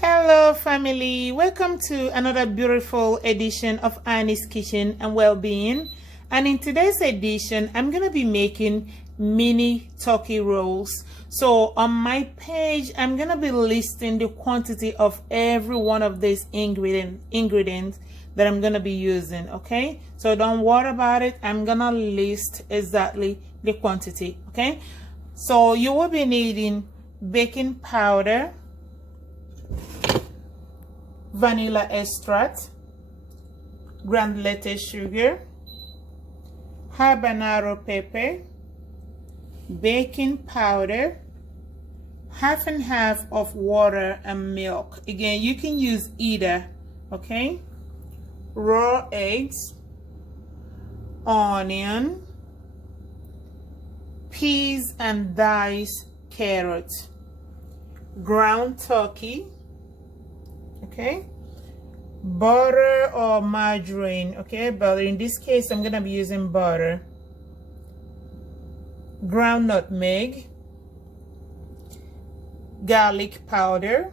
Hello family, welcome to another beautiful edition of Annie's Kitchen and Wellbeing. And in today's edition I'm gonna be making mini turkey rolls. So on my page I'm gonna be listing the quantity of every one of these ingredients that I'm gonna be using. Okay, so don't worry about it, I'm gonna list exactly the quantity. Okay, so you will be needing baking powder, vanilla extract, granulated sugar, habanero pepper, baking powder, half and half of water and milk. Again, you can use either. Okay, raw eggs, onion, peas and diced carrots, ground turkey, okay, butter or margarine, okay, but in this case I'm gonna be using butter, ground nutmeg, garlic powder,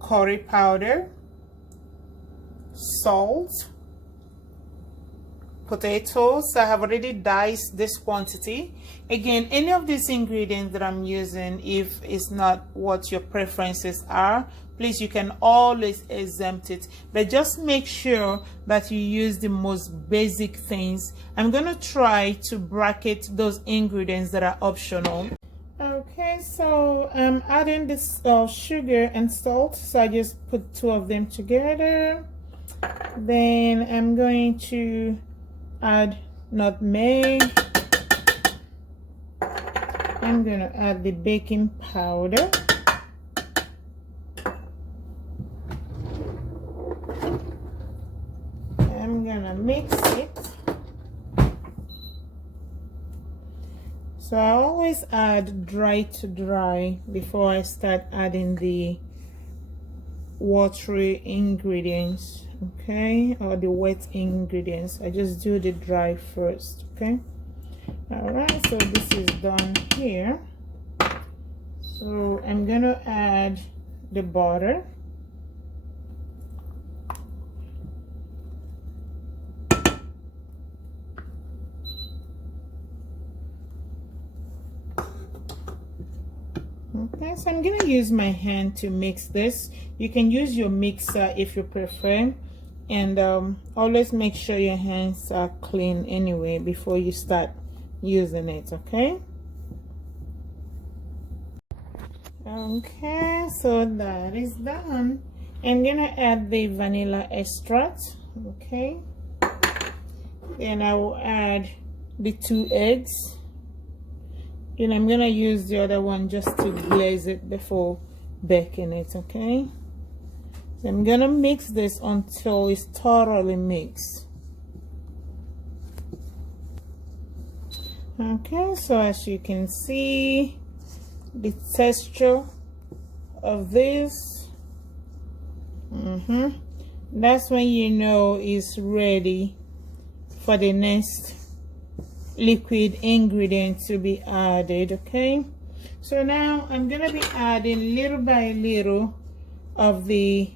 curry powder, salt, potatoes. I have already diced this quantity. Again, any of these ingredients that I'm using, if it's not what your preferences are, please, you can always exempt it, but just make sure that you use the most basic things. I'm gonna try to bracket those ingredients that are optional. Okay, so I'm adding this sugar and salt, so I just put two of them together. Then I'm going to add nutmeg. I'm gonna add the baking powder. I'm gonna mix it. So I always add dry to dry before I start adding the watery ingredients, okay, or the wet ingredients. I just do the dry first. Okay, all right, so this is done here. So I'm gonna add the butter, okay, so I'm gonna use my hand to mix this. You can use your mixer if you prefer, and always make sure your hands are clean anyway before you start using it. Okay, okay, so that is done. I'm gonna add the vanilla extract. Okay, then I will add the 2 eggs. And I'm gonna use the other one just to glaze it before baking it. Okay, so I'm gonna mix this until it's thoroughly mixed. Okay, so as you can see, the texture of this, that's when you know it's ready for the next liquid ingredient to be added. Okay, so now I'm gonna be adding little by little of the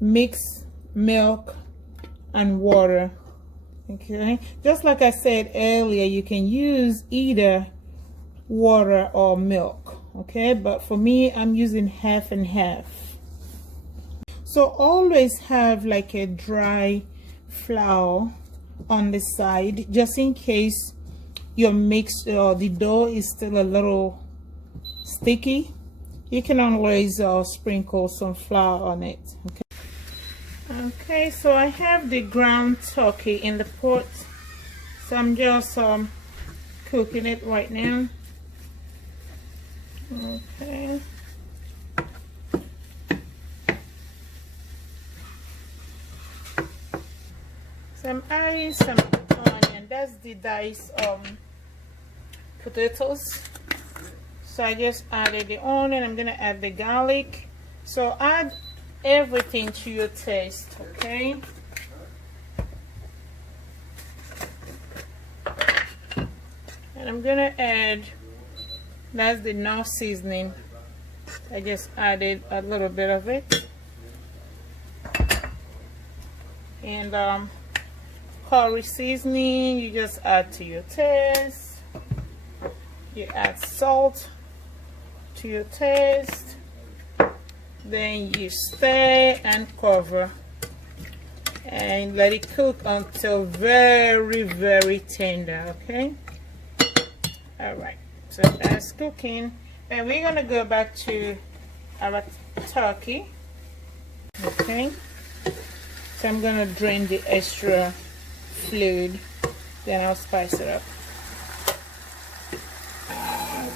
mixed milk and water. Okay, just like I said earlier, you can use either water or milk. Okay, but for me I'm using half and half. So always have like a dry flour on the side, just in case your mix or the dough is still a little sticky. You can always sprinkle some flour on it. Okay, so I have the ground turkey in the pot, so I'm just cooking it right now. Okay, so I'm adding some onion. That's the diced potatoes. So I just added the onion. I'm gonna add the garlic. So add everything to your taste. Okay, and I'm gonna add, that's the Knorr seasoning. I just added a little bit of it. And curry seasoning, you just add to your taste. You add salt to your taste. Then you stir and cover and let it cook until very, very tender. Okay. All right, so that's cooking. And we're gonna go back to our turkey. Okay, so I'm gonna drain the extra fluid, then I'll spice it up.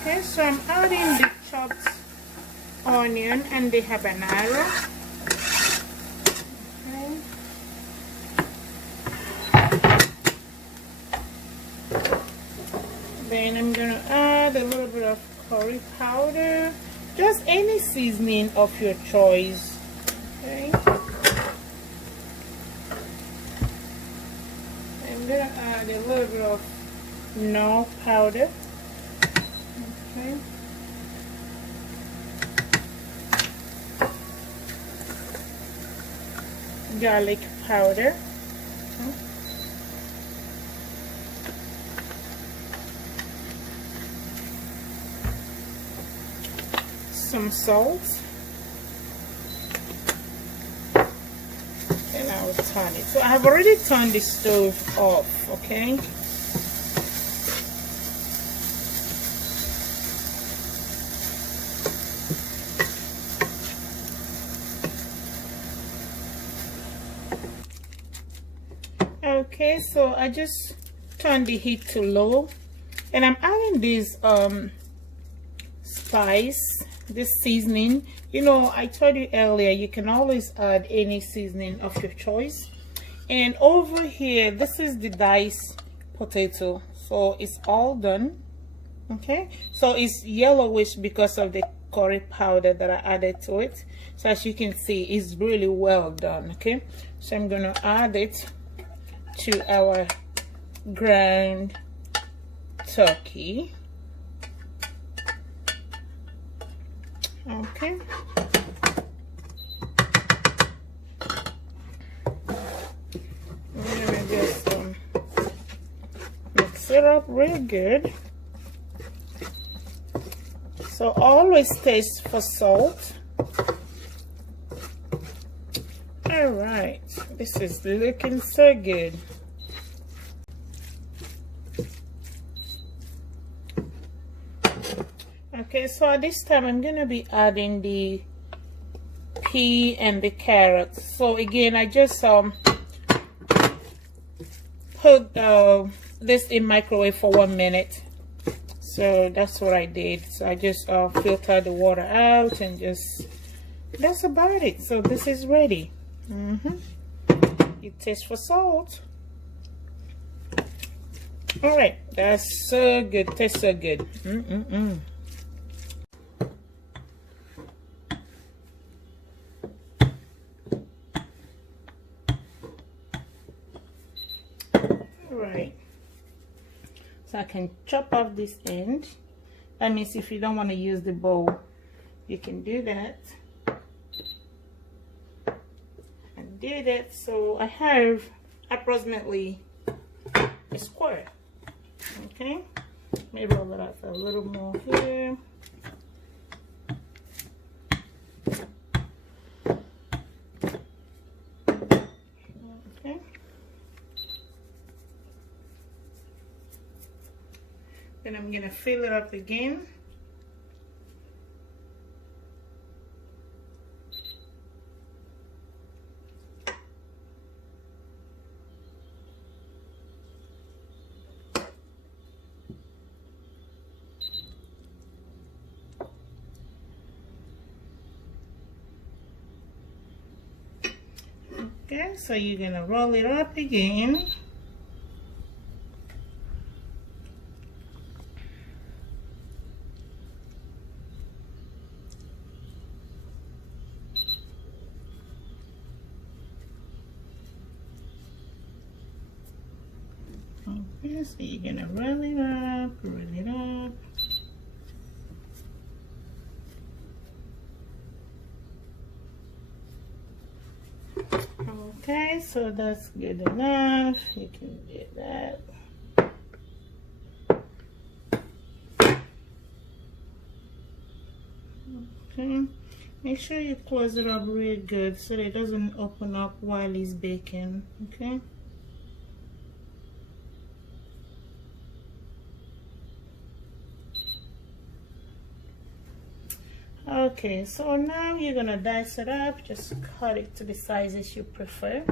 Okay, so I'm adding the chopped onion and the habanero. Then I'm gonna add a little bit of curry powder, just any seasoning of your choice. Okay. I'm gonna add a little bit of nut powder. Okay. Garlic powder. Okay. Some salt, and I will turn it. So I have already turned the stove off. Okay. Okay, so I just turned the heat to low, and I'm adding this spice, this seasoning. You know, I told you earlier, you can always add any seasoning of your choice. And over here, this is the diced potato, so it's all done. Okay, so it's yellowish because of the curry powder that I added to it. So as you can see, it's really well done. Okay, so I'm gonna add it to our ground turkey. Okay. I'm gonna just mix it up real good. So always taste for salt. All right, this is looking so good. Okay, so at this time I'm gonna be adding the pea and the carrots. So again, I just put this in microwave for 1 minute. So that's what I did. So I just filtered the water out and just, that's about it. So this is ready. You taste for salt. All right, that's so good. Tastes so good. Right, so I can chop off this end. That means if you don't want to use the bowl, you can do that and do that. So I have approximately a square. Okay, maybe I'll add a little more here. Then I'm gonna fill it up again. Okay, so you're gonna roll it up again. Okay, so you're gonna roll it up, roll it up. Okay, so that's good enough. You can do that. Okay, make sure you close it up real good so that it doesn't open up while it's baking. Okay. Okay, so now you're gonna dice it up. Just cut it to the sizes you prefer.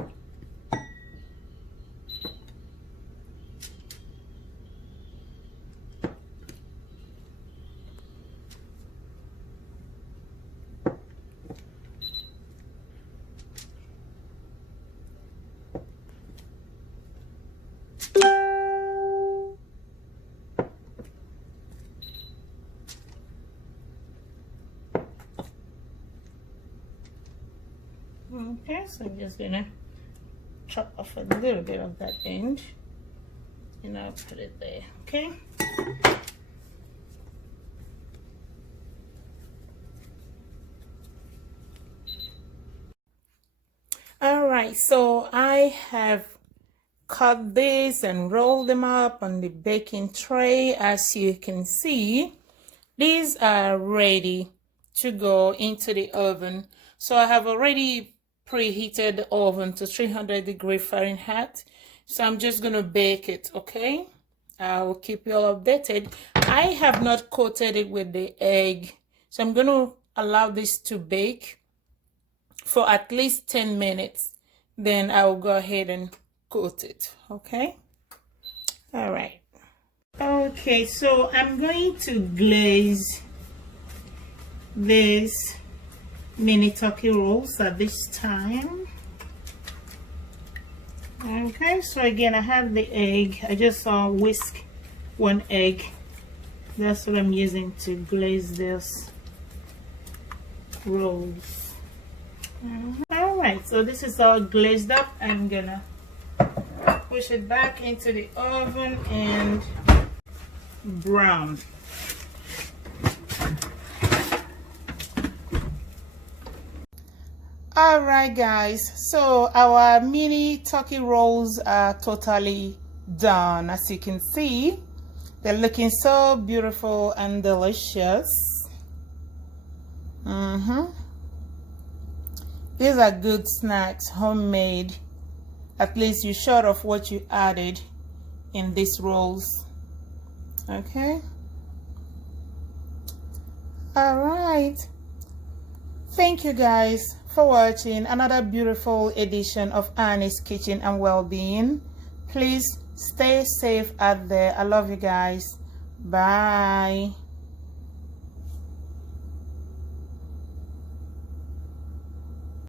Okay, so I'm just gonna chop off a little bit of that end and I'll put it there. Okay. All right, so I have cut this and rolled them up on the baking tray. As you can see, these are ready to go into the oven. So I have already preheated the oven to 300 Fahrenheit. So I'm just gonna bake it, okay? I will keep you all updated. I have not coated it with the egg, so I'm gonna allow this to bake for at least 10 minutes. Then I will go ahead and coat it, okay? All right. Okay, so I'm going to glaze this mini turkey rolls at this time. Okay, so again I have the egg. I just whisk one egg. That's what I'm using to glaze this rolls. All right, so this is all glazed up. I'm gonna push it back into the oven and brown. All right, guys, so our mini turkey rolls are totally done. As you can see, they're looking so beautiful and delicious. These are good snacks, homemade. At least you're sure of what you added in these rolls. Okay. All right. Thank you guys for watching another beautiful edition of Annie's Kitchen and Wellbeing. Please stay safe out there. I love you guys. Bye.